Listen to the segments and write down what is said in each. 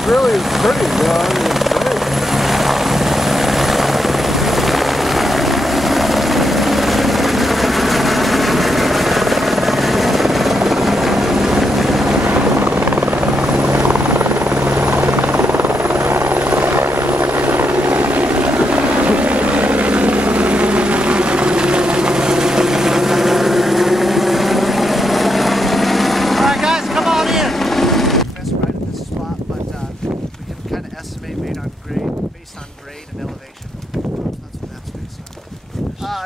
it's really pretty, you know, I mean, it's great.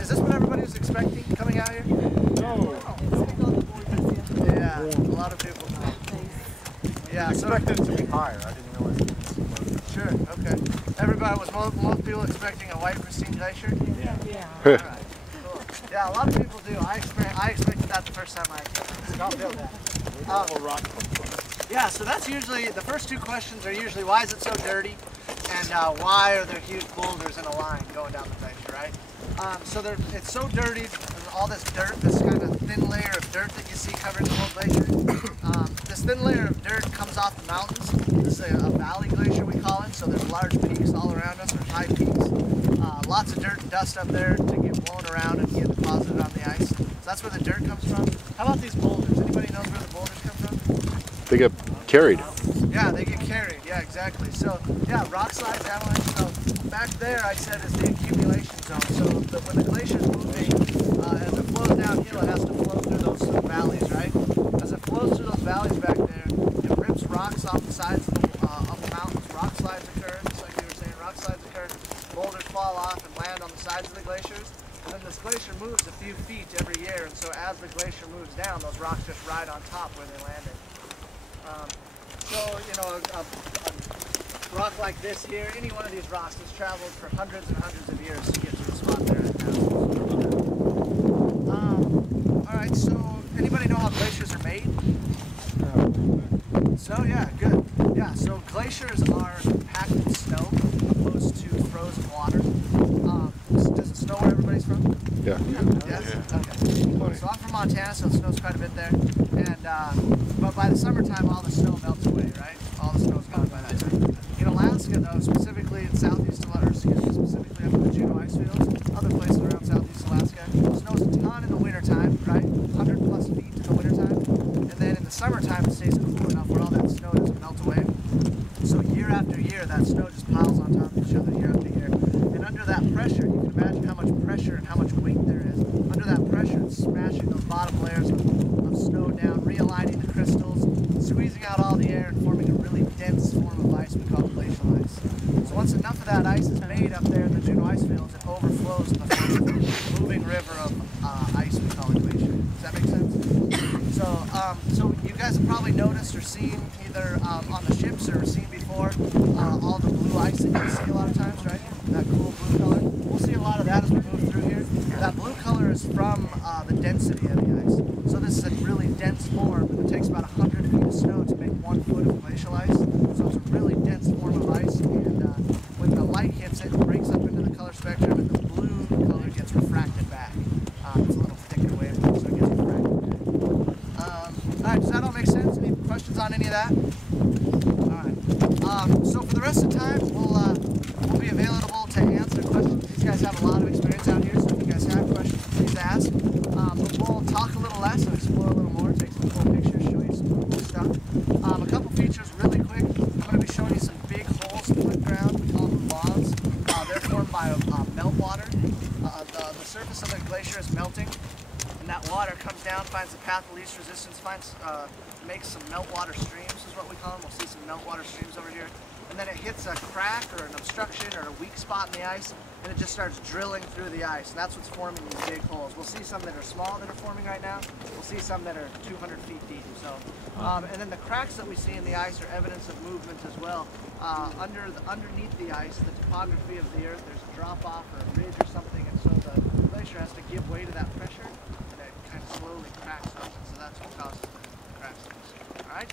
Is this what everybody was expecting coming out here? No. Yeah, a lot of people know. Yeah, so expected it to be higher. I didn't realize it was. Sure, okay. Everybody was most people expecting a white pristine glacier? Yeah. All right, cool. Yeah, a lot of people do. I expected that the first time I came out. Don't feel bad. Yeah, so that's usually, the first two questions are usually why is it so dirty and why are there huge boulders in a line going down the glacier, right? So it's so dirty, there's all this dirt, this kind of thin layer of dirt that you see covering the whole glacier. This thin layer of dirt comes off the mountains. This is a valley glacier, we call it, so there's large peaks all around us, there's high peaks. Lots of dirt and dust up there to get blown around and get deposited on the ice. So that's where the dirt comes from. How about these boulders? Anybody knows where the boulders come from? They get carried. Yeah, they get carried. Yeah, exactly. So, yeah, rock slides, avalanche. So, back there, I said, is the accumulation zone. So, when the glacier is moving, as it flows downhill, it has to flow through those valleys, right? As it flows through those valleys back there, it rips rocks off the sides of the mountains. Rock slides occur, just like you were saying. Rock slides occur. Boulders fall off and land on the sides of the glaciers. And then this glacier moves a few feet every year. And so, as the glacier moves down, those rocks just ride on top where they landed. So, you know, a rock like this here, any one of these rocks has traveled for hundreds and hundreds of years to get to the spot there now. Alright, so anybody know how glaciers are made? No. So, yeah, good. Yeah, so glaciers are packed with snow opposed to frozen water. Does it snow where everybody's from? Yeah. Yes? Yeah. Okay. So I'm from Montana, so it snows quite a bit there. And but by the summertime, all the snow melts away, right? All the snow's gone by that time. In Alaska, though, specifically in southeast Alaska, specifically up in the Juneau ice fields, other places around southeast Alaska, it snows a ton in the wintertime, right? 100 plus feet in the wintertime. And then in the summertime, it stays cool enough where all that snow doesn't melt away. So year after year, that snow just piles on top of each other year after year. And under that pressure, you can imagine how much pressure and how much weight there is. Under that pressure, it's smashing those bottom layers of snow down, realigning the crystals, squeezing out all the air and forming a really dense form of ice we call glacial ice. So once enough of that ice is made up there in the Juneau ice fields, it overflows in the form of a moving river of ice we call a glacier. Does that make sense? So you guys have probably noticed or seen either on the ships or seen before all the blue ice that you see a lot of times, right? That cool blue color. We'll see a lot of that as we move through here. That blue color is from the density of the ice. So this is a really dense form. It takes about 100 feet of snow to make 1 foot of glacial ice. So it's a really dense form of ice. And when the light hits it, it breaks up into the color spectrum, and the blue color gets refracted back. It's a little thicker wavelength, so it gets refracted back. Alright, does that all make sense? Any questions on any of that? Alright. So for the rest of the time, we'll be available to answer questions. These guys have a lot of experience out here, so if you guys have questions, please ask. But we'll talk a little less and explore a little more, take some cool pictures, show you some cool stuff. A couple features really quick. I'm going to be showing you some big holes in the ground. We call them lavas. They're formed by meltwater. The surface of the glacier is melting, and that water comes down, finds the path of least resistance, makes some meltwater streams is what we call them. We'll see some meltwater streams over here. And then it hits a crack or an obstruction or a weak spot in the ice, and it just starts drilling through the ice. And that's what's forming these big holes. We'll see some that are small that are forming right now. We'll see some that are 200 feet deep. So, and then the cracks that we see in the ice are evidence of movement as well. Underneath the ice, the topography of the earth, there's a drop off or a ridge or something, and so the glacier has to give way to that pressure, and it kind of slowly cracks those. And so that's what causes the cracks that we see. All right.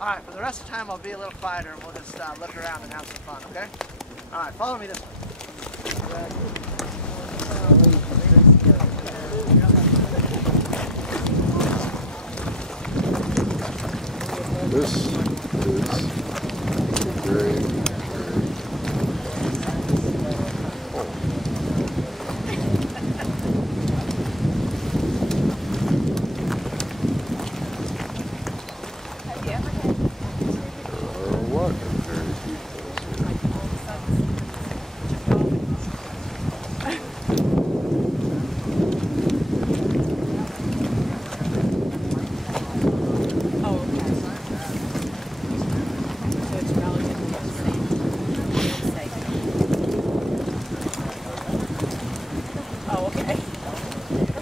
Alright, for the rest of the time I'll be a little quieter and we'll just look around and have some fun, okay? Alright, follow me this way. This is very, very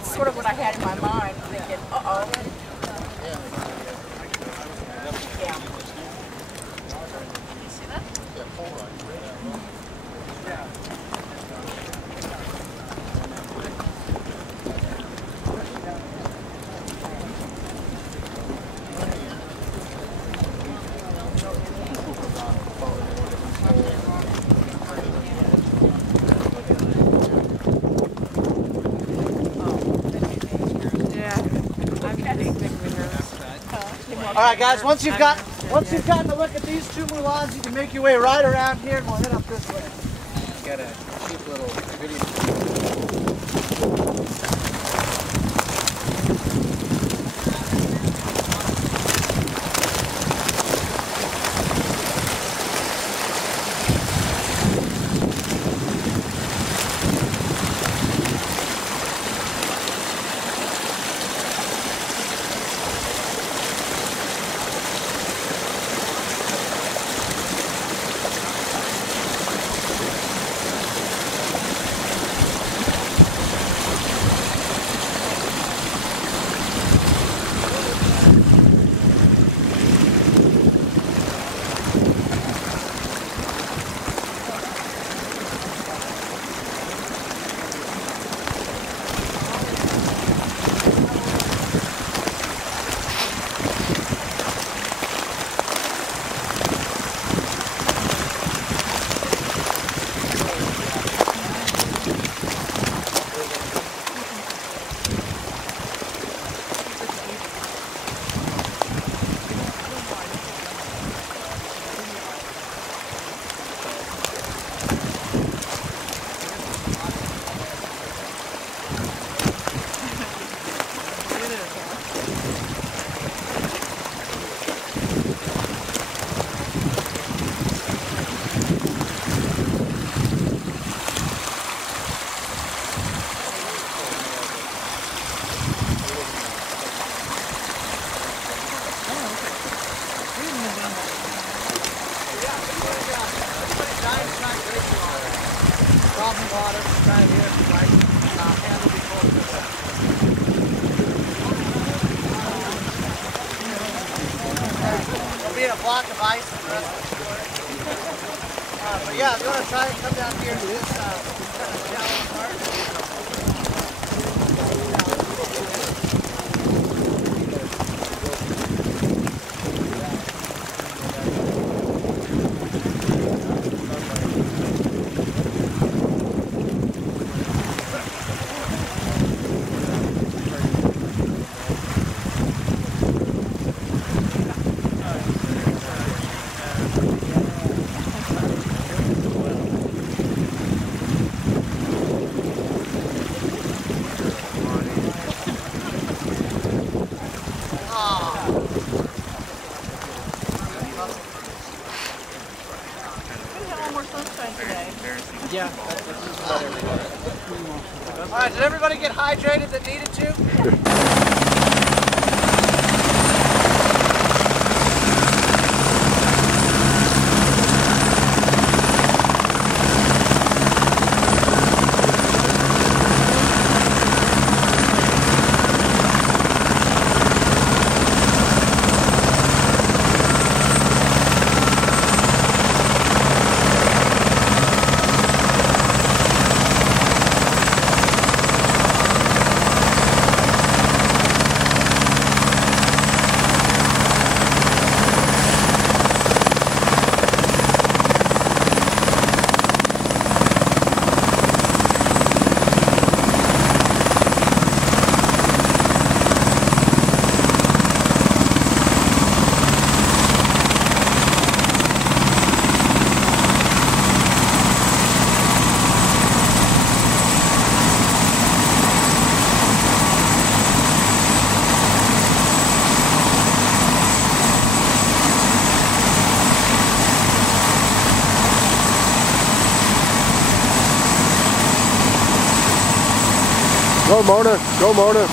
sort of what I had in my mind, thinking, uh-oh. Yeah. You see that? All right, guys. Once you've gotten a look at these two mulans, you can make your way right around here, and we'll head up this way. Got a cheap little video. There'll be a block of ice for the rest of the tour. But yeah, if you want to try and come down here to this kind of shallow part. Yeah. All right, did everybody get hydrated that needed to? Go Mona, go Mona.